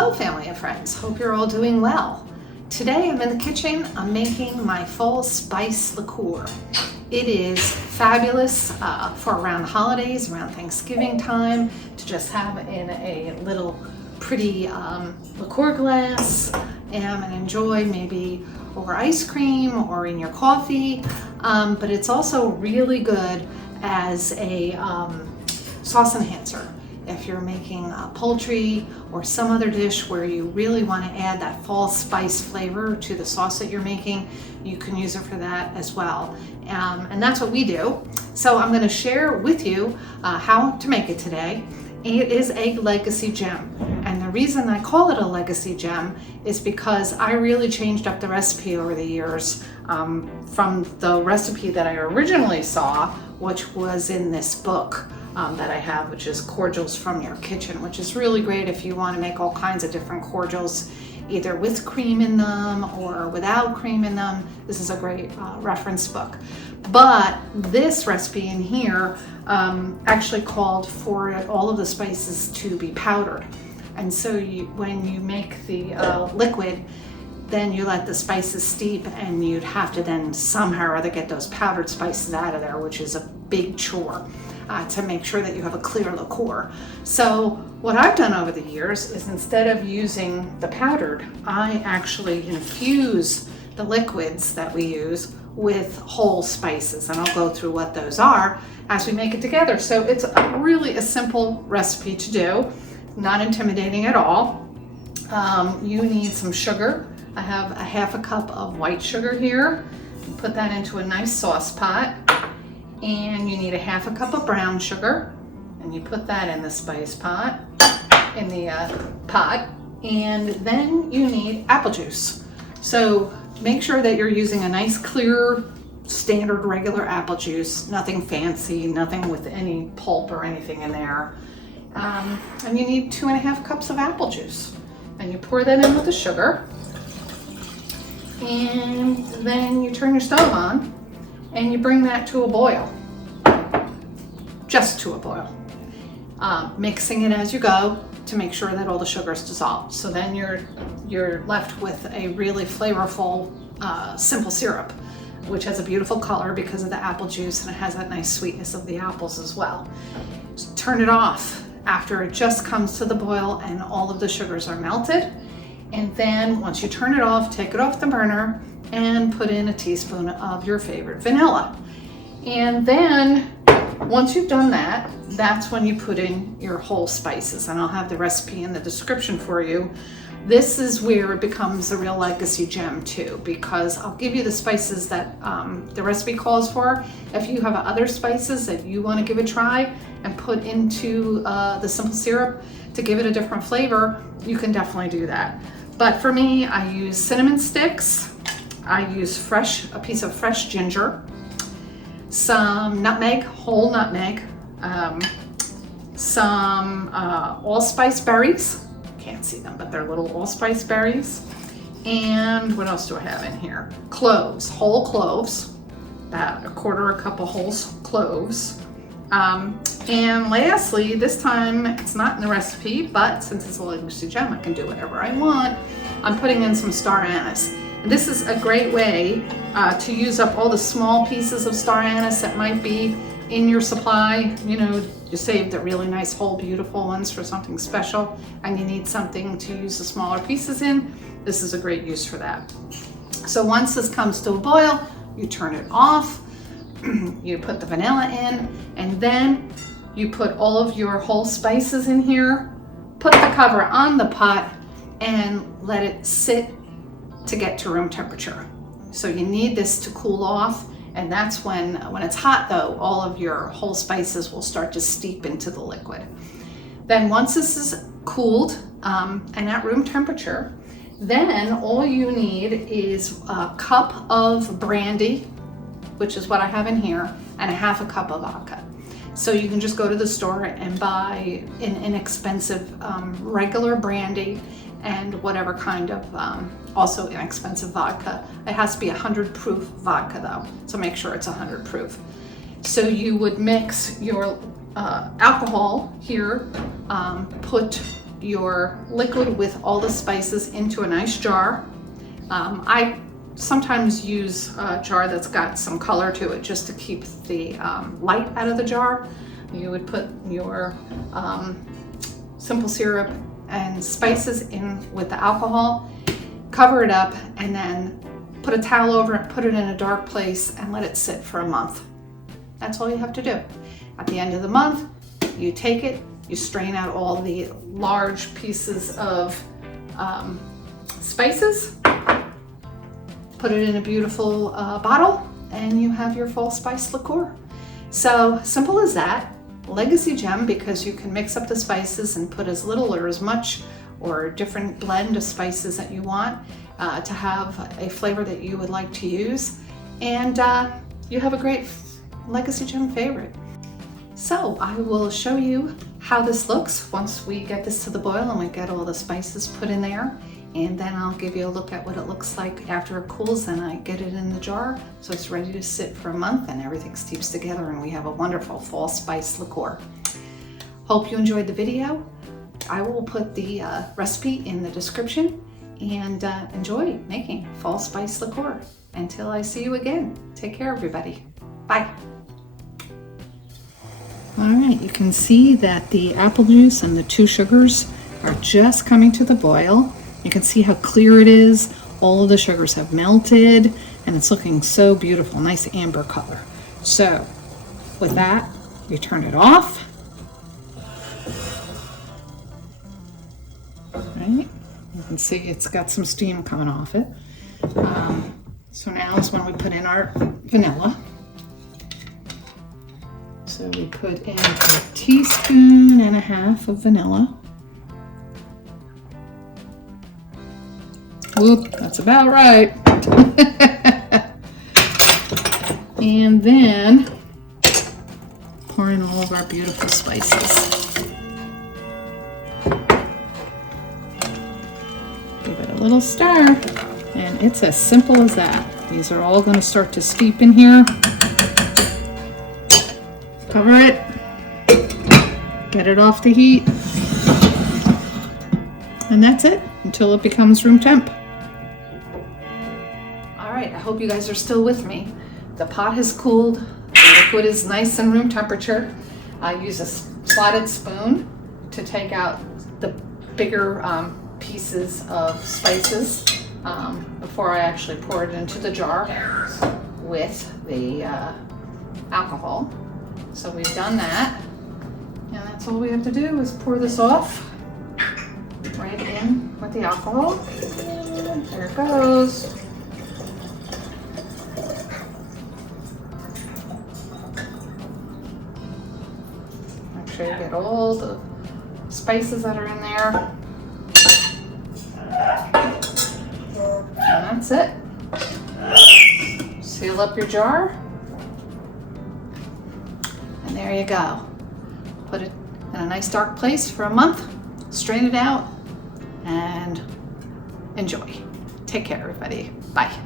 Hello family and friends, hope you're all doing well. Today I'm in the kitchen, I'm making my fall spice liqueur. It is fabulous for around the holidays, around Thanksgiving time, to just have in a little pretty liqueur glass and enjoy maybe over ice cream or in your coffee. But it's also really good as a sauce enhancer. If you're making poultry or some other dish where you really want to add that fall spice flavor to the sauce that you're making, you can use it for that as well. And that's what we do. So I'm going to share with you how to make it today. It is a legacy gem. And the reason I call it a legacy gem is because I really changed up the recipe over the years from the recipe that I originally saw, which was in this book that I have, which is Cordials from Your Kitchen, which is really great if you want to make all kinds of different cordials, either with cream in them or without cream in them. This is a great reference book. But this recipe in here actually called for all of the spices to be powdered. And so when you make the liquid, then you let the spices steep, and you'd have to then somehow or other get those powdered spices out of there, which is a big chore to make sure that you have a clear liqueur. So what I've done over the years is, instead of using the powdered, I actually infuse the liquids that we use with whole spices, and I'll go through what those are as we make it together. So it's really a simple recipe to do, not intimidating at all. You need some sugar. I have a half a cup of white sugar here. Put that into a nice sauce pot. And you need a half a cup of brown sugar, and you put that in the spice pot, in the pot. And then you need apple juice. So make sure that you're using a nice clear standard regular apple juice, nothing fancy, nothing with any pulp or anything in there. And you need 2.5 cups of apple juice, and you pour that in with the sugar. And then you turn your stove on and you bring that to a boil, just to a boil, mixing it as you go to make sure that all the sugar is dissolved. So then you're left with a really flavorful simple syrup, which has a beautiful color because of the apple juice, and it has that nice sweetness of the apples as well. Just turn it off after it just comes to the boil and all of the sugars are melted. And then once you turn it off, take it off the burner and put in a teaspoon of your favorite vanilla. And then once you've done that, that's when you put in your whole spices, and I'll have the recipe in the description for you. This is where it becomes a real legacy gem too, because I'll give you the spices that the recipe calls for. If you have other spices that you want to give a try and put into the simple syrup to give it a different flavor, you can definitely do that. But for me, I use cinnamon sticks, I use a piece of fresh ginger, some nutmeg, whole nutmeg, some allspice berries. Can't see them, but they're little allspice berries. And what else do I have in here? Cloves, whole cloves, about 1/4 cup of whole cloves. And lastly, this time it's not in the recipe, but since it's a legacy gem, I can do whatever I want. I'm putting in some star anise. And this is a great way to use up all the small pieces of star anise that might be in your supply. You know, you save the really nice whole beautiful ones for something special, and you need something to use the smaller pieces in. This is a great use for that. So once this comes to a boil, you turn it off, you put the vanilla in, and then you put all of your whole spices in here, put the cover on the pot, and let it sit to get to room temperature. So you need this to cool off, and that's when it's hot though, all of your whole spices will start to steep into the liquid. Then once this is cooled and at room temperature, then all you need is a cup of brandy, which is what I have in here, and a half a cup of vodka. So you can just go to the store and buy an inexpensive regular brandy and whatever kind of also inexpensive vodka. It has to be 100 proof vodka though, so make sure it's 100 proof. So you would mix your alcohol here, put your liquid with all the spices into a nice jar. I sometimes use a jar that's got some color to it just to keep the light out of the jar. You would put your simple syrup and spices in with the alcohol, cover it up, and then put a towel over it, put it in a dark place, and let it sit for a month. That's all you have to do. At the end of the month, you take it, you strain out all the large pieces of spices, put it in a beautiful bottle, and you have your fall spice liqueur. So simple as that. Legacy gem, because you can mix up the spices and put as little or as much or a different blend of spices that you want to have a flavor that you would like to use. And you have a great Legacy gem favorite. So I will show you how this looks once we get this to the boil and we get all the spices put in there. And then I'll give you a look at what it looks like after it cools and I get it in the jar. So it's ready to sit for a month and everything steeps together and we have a wonderful fall spice liqueur. Hope you enjoyed the video. I will put the recipe in the description and enjoy making fall spice liqueur. Until I see you again, take care everybody. Bye. All right, you can see that the apple juice and the 2 sugars are just coming to the boil. You can see how clear it is. All of the sugars have melted and it's looking so beautiful, nice amber color. So with that, you turn it off. Right, you can see it's got some steam coming off it. So now is when we put in our vanilla. So we put in 1.5 teaspoons of vanilla. Whoop, that's about right. And then pour in all of our beautiful spices. Give it a little stir, and it's as simple as that. These are all going to start to steep in here. Cover it, get it off the heat, and that's it until it becomes room temp. All right, I hope you guys are still with me. The pot has cooled, the liquid is nice and room temperature. I use a slotted spoon to take out the bigger pieces of spices before I actually pour it into the jar with the alcohol. So we've done that, and that's all we have to do is pour this off right in with the alcohol. And there it goes. Make sure you get all the spices that are in there. And that's it. Seal up your jar. And there you go. Put it in a nice dark place for a month, strain it out, and enjoy. Take care, everybody. Bye.